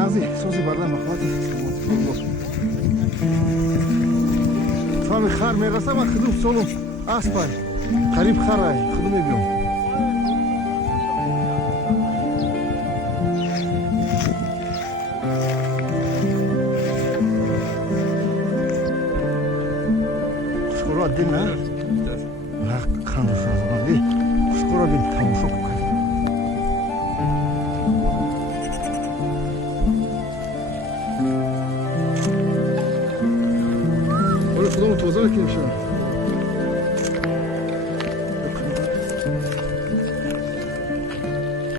نغزی سوزی بردم بخواهد فهمی خر میرسه من خدوم سولو اسپر قریب خر خدوم بیام скоро один на خانه سازمانی скоро بین تماشا کنیم حالا خودمون توضیح کنیم شد